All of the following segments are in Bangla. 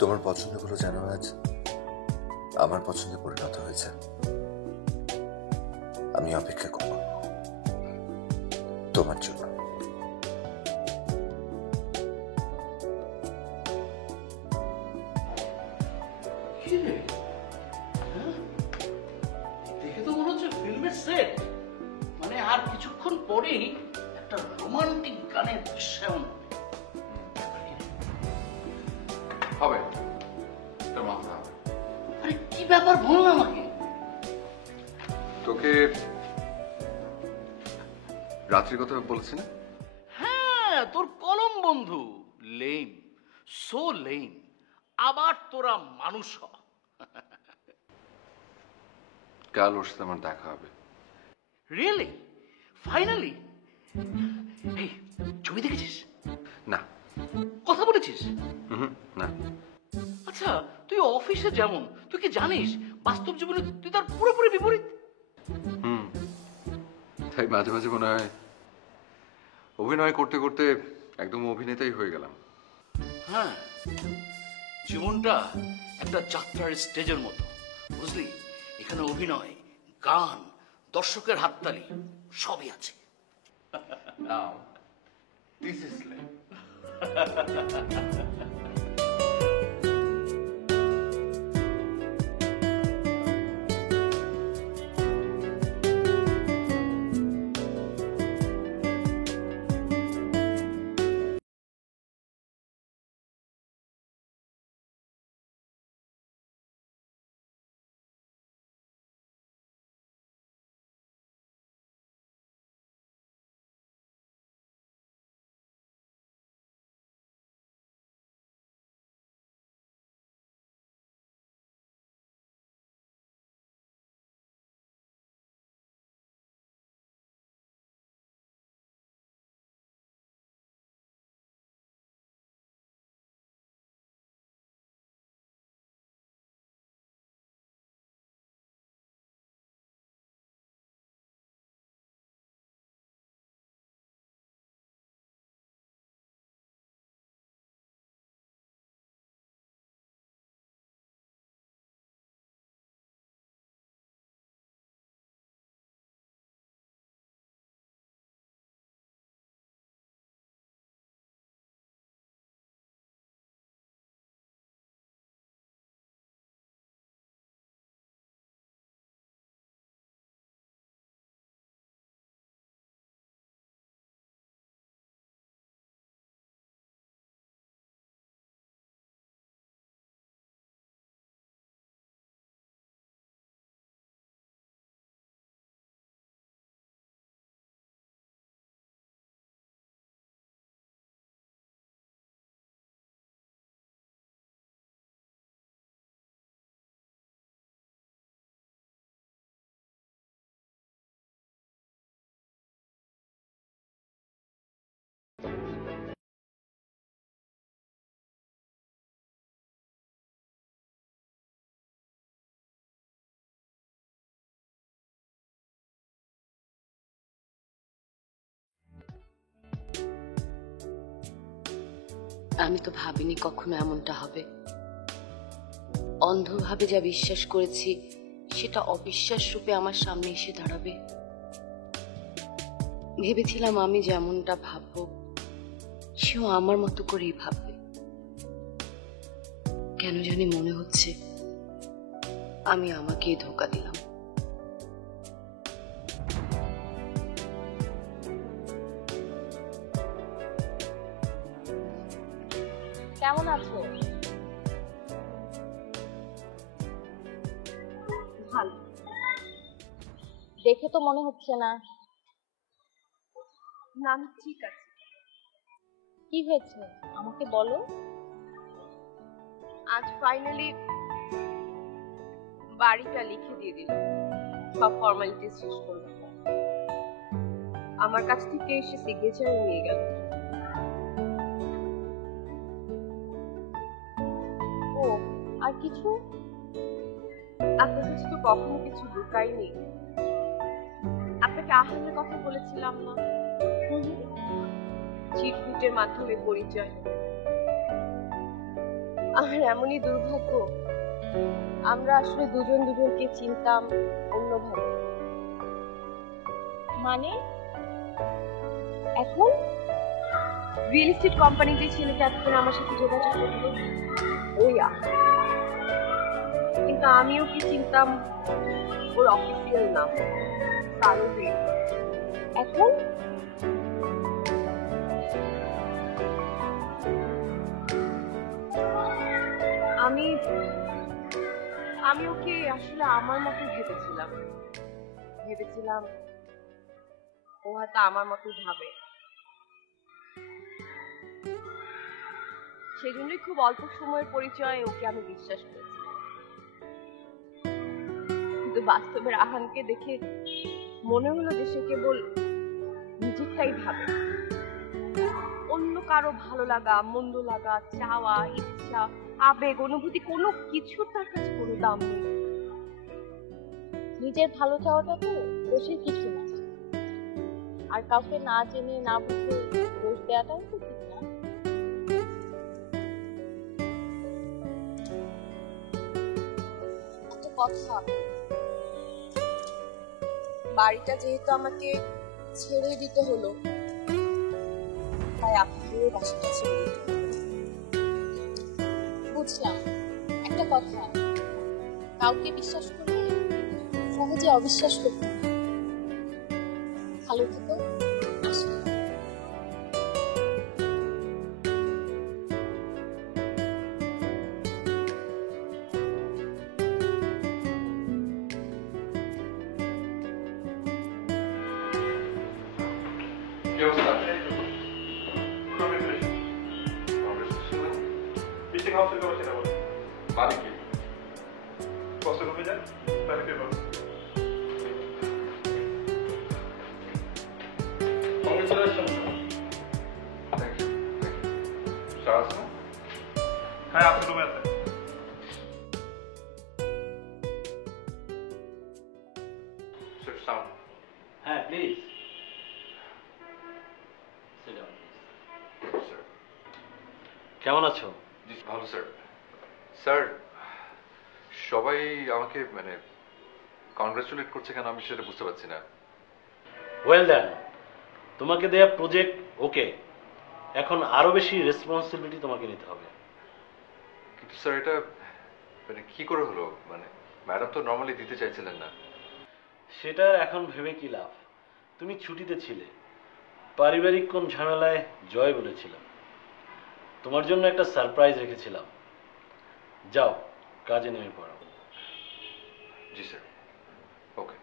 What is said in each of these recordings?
তোমার পছন্দগুলো যেন আজ আমার পছন্দে পরিণত হয়েছে। আমি অপেক্ষা করব তোমার জন্য। দেখে তো মনে হচ্ছে ফিল্মের সেট, মানে আর কিছুক্ষণ পরেই একটা রোমান্টিক গানের দৃশ্যায়ন হবে। এটা মাথা হবে। আরে কি ব্যাপার বল না আমাকে। তোকে রাত্রির কথা বলেছি না? হ্যাঁ, তোর কলম বন্ধু লেম, সো লেম। আবার তোরা মানুষ হ। কাল ওর সাথে আমার দেখা হবে। রিয়েলি? ফাইনালি? এই ছবি দেখেছিস? না। কথা বলেছিস? না। আচ্ছা, তুই অফিসে যেমন, তুই কি জানিস বাস্তব জীবনে তুই তার পুরোপুরি বিপরীত। তাই মাঝে মাঝে মনে হয় অভিনয় করতে করতে একদম অভিনেতাই হয়ে গেলাম। হ্যাঁ, জীবনটা একটা যাত্রার স্টেজের মতো, বুঝলি? এখানে অভিনয়, গান, দর্শকের হাততালি সবই আছে। Now, this is life. আমি তো ভাবিনি কখনো এমনটা হবে। অন্ধভাবে যা বিশ্বাস করেছি সেটা অবিশ্বাস রূপে আমার সামনে এসে দাঁড়াবে। ভেবেছিলাম আমি যেমনটা ভাববো সেও আমার মতো করেই ভাববে। কেন জানি মনে হচ্ছে আমি আমাকেই ধোঁকা দিলাম। কেমন আছো? ভালো। দেখে তো মনে হচ্ছে না। না, ঠিক আছে। কি হয়েছে আমাকে বলো। আজ ফাইনালি বাড়িটা লিখে দিয়ে দিল, সব ফর্মালিটি শেষ করলাম। আমার কাছ থেকে এসে সিগনেচার নিয়ে গেল। ও, আর কিছু? আপনার কাছে তো কখনো কিছু লুকাইনি। আপনাকে আহারের কথা বলেছিলাম না, চিটফুটের মাধ্যমে পরিচয়। আমার এমনই দুর্ভাগ্য, আমরা আসলে দুজন দুজনকে চিনতাম অন্যভাবে। মানে এখন রিয়েল এস্টেট কোম্পানি যে ছেলেটা এতক্ষণ আমার সাথে যোগাযোগ করলো, ওইয়া। কিন্তু আমিও কি চিনতাম ওর অফিসিয়াল নাম সারোবি। এখন আমি আমি ওকে আসলে আমার মতো ভেবেছিলাম ও হয়তো আমার মতো ভাবে, সেজন্যই খুব অল্প সময়ের পরিচয়ে ওকে আমি বিশ্বাস করেছিলাম। কিন্তু বাস্তবের আহানকে দেখে মনে হলো যে সে কেবল নিজেরটাই ভাবে। অন্য কারো ভালো লাগা, মন্দ লাগা, চাওয়া, ইচ্ছা, আবেগ, অনুভূতি কোনো কিছুর তার কাছে কোনো দাম নেই। নিজের ভালো চাওয়াটা তো দোষের কিছু না, আর কাউকে না জেনে না বুঝে দোষ দেওয়াটাও তো ঠিক না। একটা কথা, বাড়িটা যেহেতু আমাকে ছেড়ে দিতে হলো, তাই আপনাদের বাসাটা ছেড়ে দিতে হলো। বুঝলাম। একটা কথা, কাউকে বিশ্বাস করলে সহজে অবিশ্বাস করতে হয়। ভালো থেকো, আসি। কি অবস্থা? মিটিং হাউসে করো সেটা বলো। মানে কি? কষ্ট কমে যায় তাহলে পেপার। Thank you. সারা আছে না? হ্যাঁ আপনি রুমে আছে। Sit down. হ্যাঁ প্লিজ। Good, sir. কেমন আছো? জি, ভালো স্যার। স্যার, সবাই আমাকে মানে কংগ্রাচুলেট করছে কেন আমি সেটা বুঝতে পারছি না। Well done. তোমাকে দেয়া প্রজেক্ট ওকে, এখন আরো বেশি রেসপন্সিবিলিটি তোমাকে নিতে হবে। কিন্তু স্যার এটা মানে কি করে হলো? মানে ম্যাডাম তো নর্মালি দিতে চাইছিলেন না। সেটা এখন ভেবে কি লাভ? তুমি ছুটিতে ছিলে, পারিবারিক কোন ঝামেলায় জয় বলেছিলাম। তোমার জন্য একটা সারপ্রাইজ রেখেছিলাম। যাও, কাজে নেমে পড়ো। জি স্যার, ওকে।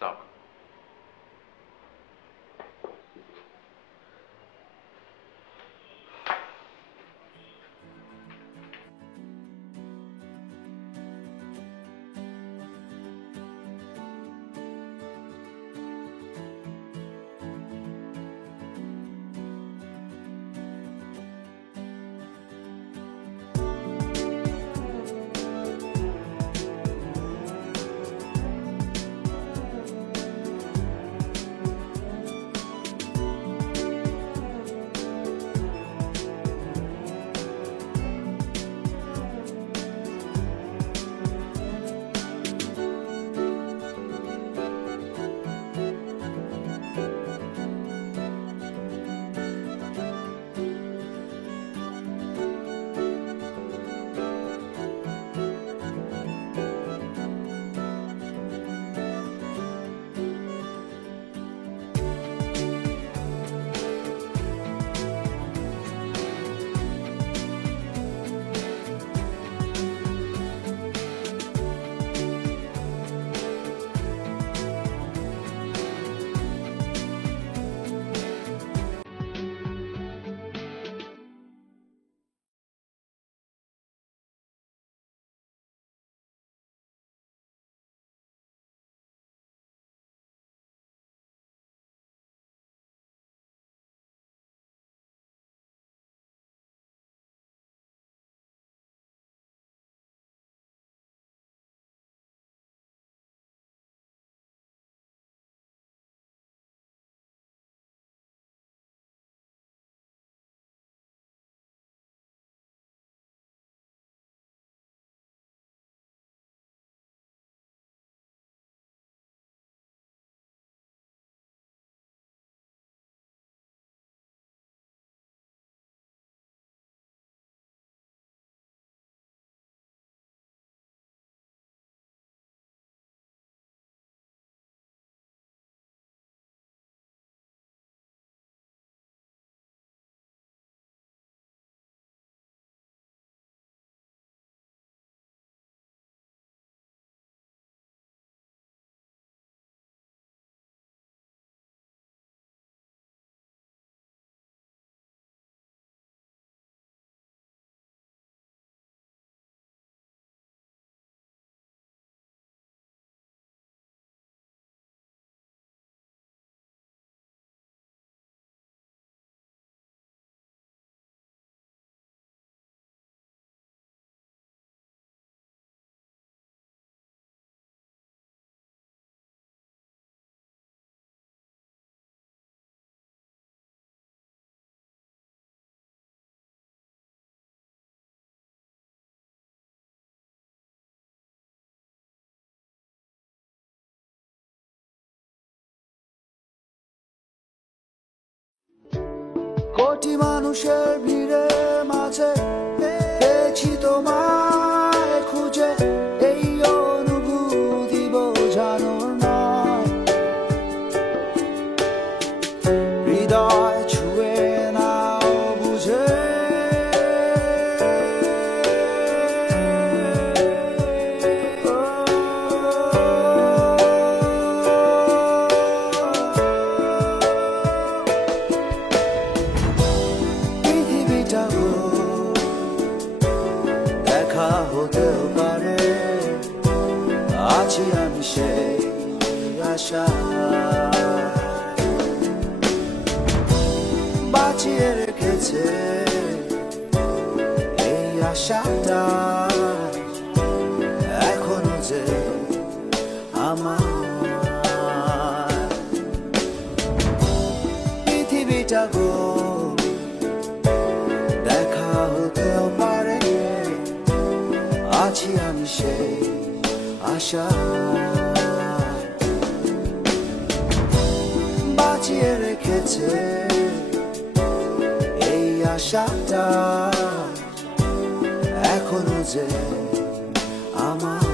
সালাম। কোটি মানুষের ভিড়ে মাঝে পেয়েছি তোমায় খুঁজে, এই অনুভূতি বোঝানোর নয়, হৃদয় ছুঁয়ে নাও বুঝে। পৃথিবীটা দেখা হতেও পারে, আছি আমি সেই আশা, বাঁচিয়ে রেখেছে এই আশাটা এখনো যে আমার। পৃথিবীটা দেখা হতেও পারে, আছি আমি সেই আশা, বাঁচিয়ে রেখেছে এই আশাটা এখনো যে আমার।